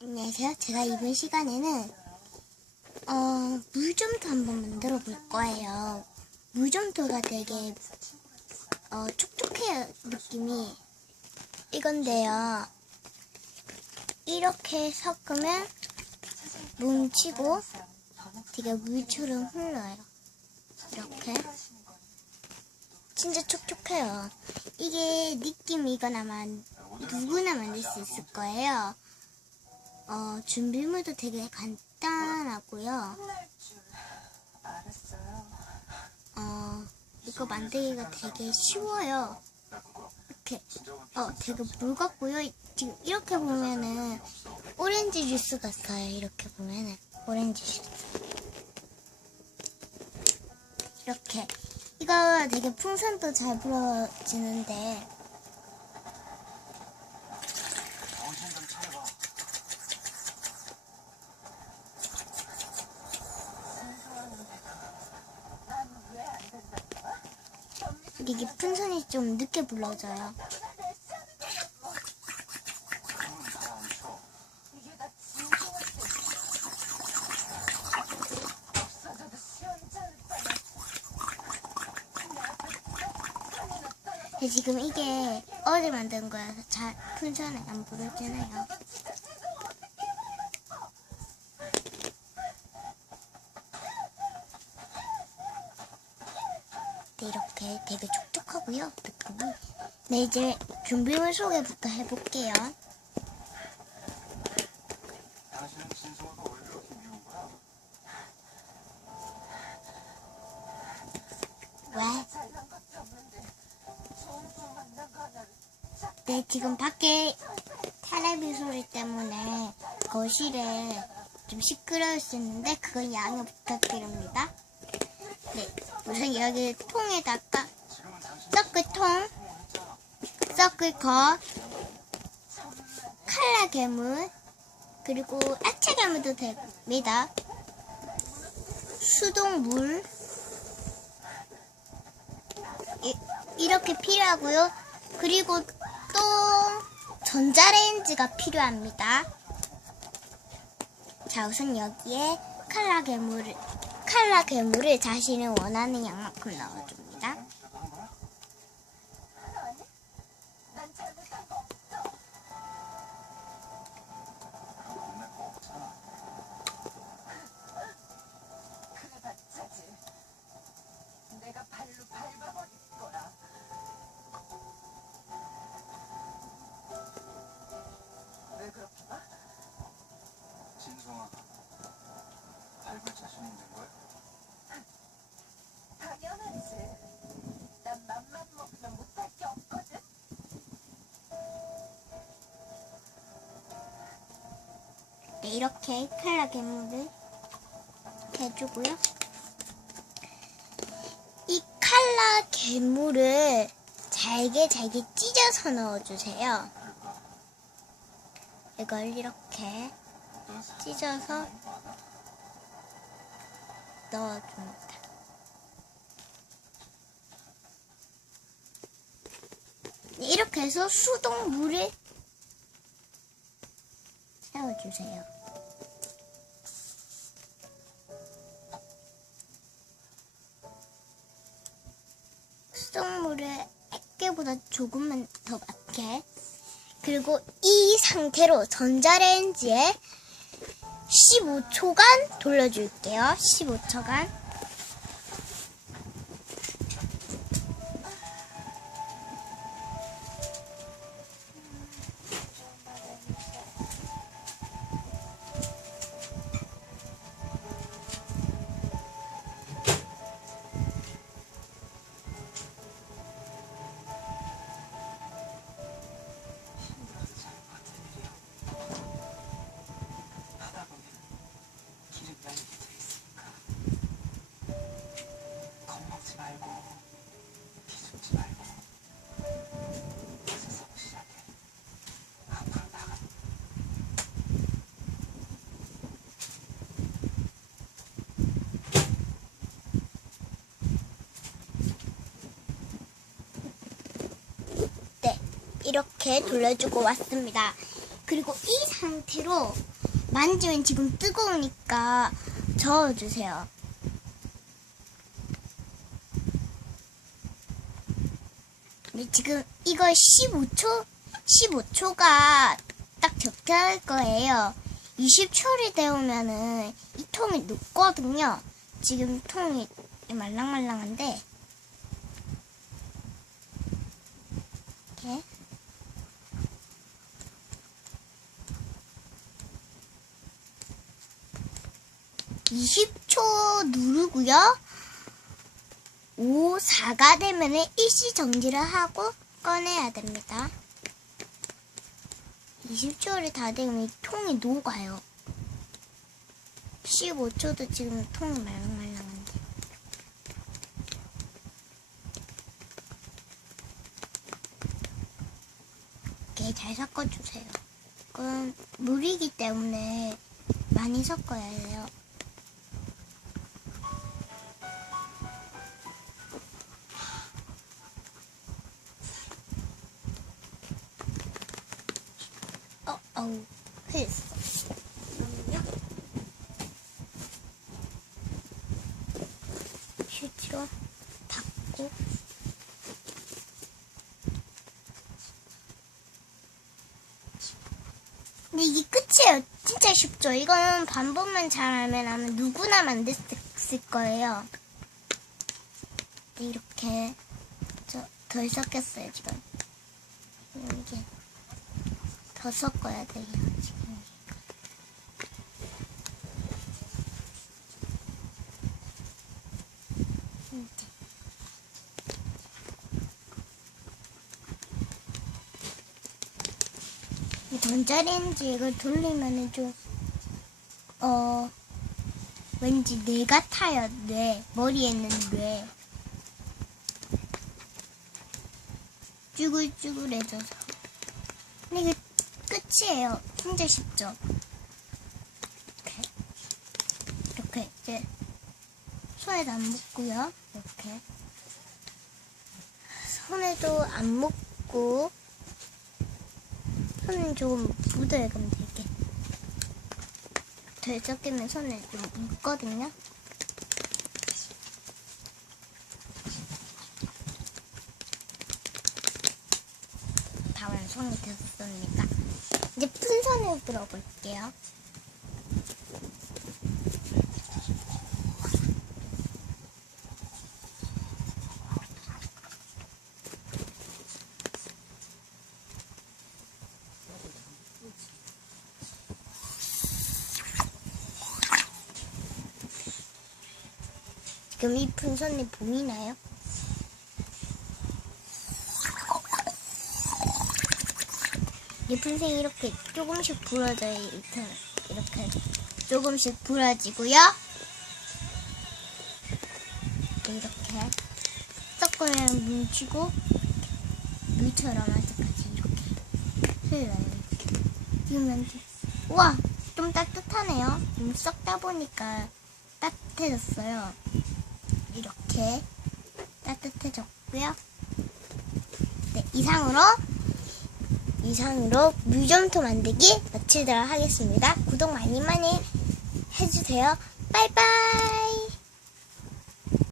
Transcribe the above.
안녕하세요. 제가 이번 시간에는 어, 물점토 한번 만들어 볼 거예요. 물점토가 되게 어, 촉촉해요 느낌이 이건데요. 이렇게 섞으면 뭉치고 되게 물처럼 흘러요. 이렇게 진짜 촉촉해요. 이게 느낌 이건 아마 누구나 만들 수 있을 거예요. 어, 준비물도 되게 간단하고요. 어, 이거 만들기가 되게 쉬워요. 이렇게, 어, 되게 묽었고요. 지금 이렇게 보면은 오렌지 주스 같아요. 이렇게 보면은 오렌지 주스. 이렇게. 이거 되게 풍선도 잘 불어지는데, 이게 풍선이 좀 늦게 불러져요. 지금 이게 어제 만든 거여서 잘 풍선이 안 불어지네요. 네, 이렇게 되게 느낌이. 네, 이제 준비물 소개부터 해볼게요. 왜? 네, 지금 밖에 텔레비 소리 때문에 거실에 좀 시끄러울 수 있는데 그건 양해 부탁드립니다. 네, 우선 여기 통에다가 서클 통, 서클컷, 칼라 괴물, 그리고 액체 괴물도 됩니다. 수동 물, 이, 이렇게 필요하고요. 그리고 또 전자레인지가 필요합니다. 자, 우선 여기에 칼라 괴물을, 칼라 괴물을 자신이 원하는 양만큼 넣어줍니다. 네, 이렇게 칼라 괴물을 해주고요. 이 칼라 괴물을 잘게 잘게 찢어서 넣어주세요. 이걸 이렇게 찢어서? 넣어줍니다. 네, 이렇게 해서 수동 물을 세워주세요. 수동물을 액계보다 조금만 더 많게 그리고 이 상태로 전자레인지에 15초간 돌려줄게요. 15초간. 이렇게 돌려주고 왔습니다. 그리고 이 상태로 만지면 지금 뜨거우니까 저어주세요. 네, 지금 이거 15초, 15초가 딱 적당할 거예요. 20초를 데우면은 이 통이 녹거든요. 지금 통이 말랑말랑한데, (20초) 누르고요. 5, 4가 되면은 일시 정지를 하고 꺼내야 됩니다. 20초를 다 되면 이 통이 녹아요. 15초도 지금 통이 말랑말랑한데. 이렇게 잘 섞어주세요. 그럼 물이기 때문에 많이 섞어야 해요. 어, 어우, 흘렸어. 휴지로 닦고. 근데 이게 끝이에요. 진짜 쉽죠? 이거는 반복만 잘하면 아마 누구나 만들 수 있을 거예요. 네, 이렇게. 저, 덜 섞였어요, 지금. 이게. 더 섞어야 돼요, 지금. 이 전자레인지 이걸 돌리면은 좀, 어, 왠지 뇌 같아요, 뇌. 머리에 있는 뇌. 쭈글쭈글해져서. 근데 이게 끝이에요. 진짜 쉽죠? 이렇게. 이렇게 이제 손에도 안 묻고요. 이렇게. 손에도 안 묻고 손은 조금 묻어야 그럼 되게. 덜 섞이면 손에 좀 묻거든요. 다 완성이 됐으니까 풍선을 불어볼게요. 지금 이 풍선이 보이나요? 이 풍선이 이렇게 조금씩 부러져요. 이렇게, 이렇게 조금씩 부러지고요. 이렇게 섞으면 뭉치고 물처럼 아직까지 이렇게 흘러요. 우와 좀 따뜻하네요. 좀 섞다 보니까 따뜻해졌어요. 이렇게 따뜻해졌고요. 네, 이상으로 이상으로 뮤점토 만들기 마치도록 하겠습니다. 구독 많이 많이 해주세요. 바이바이.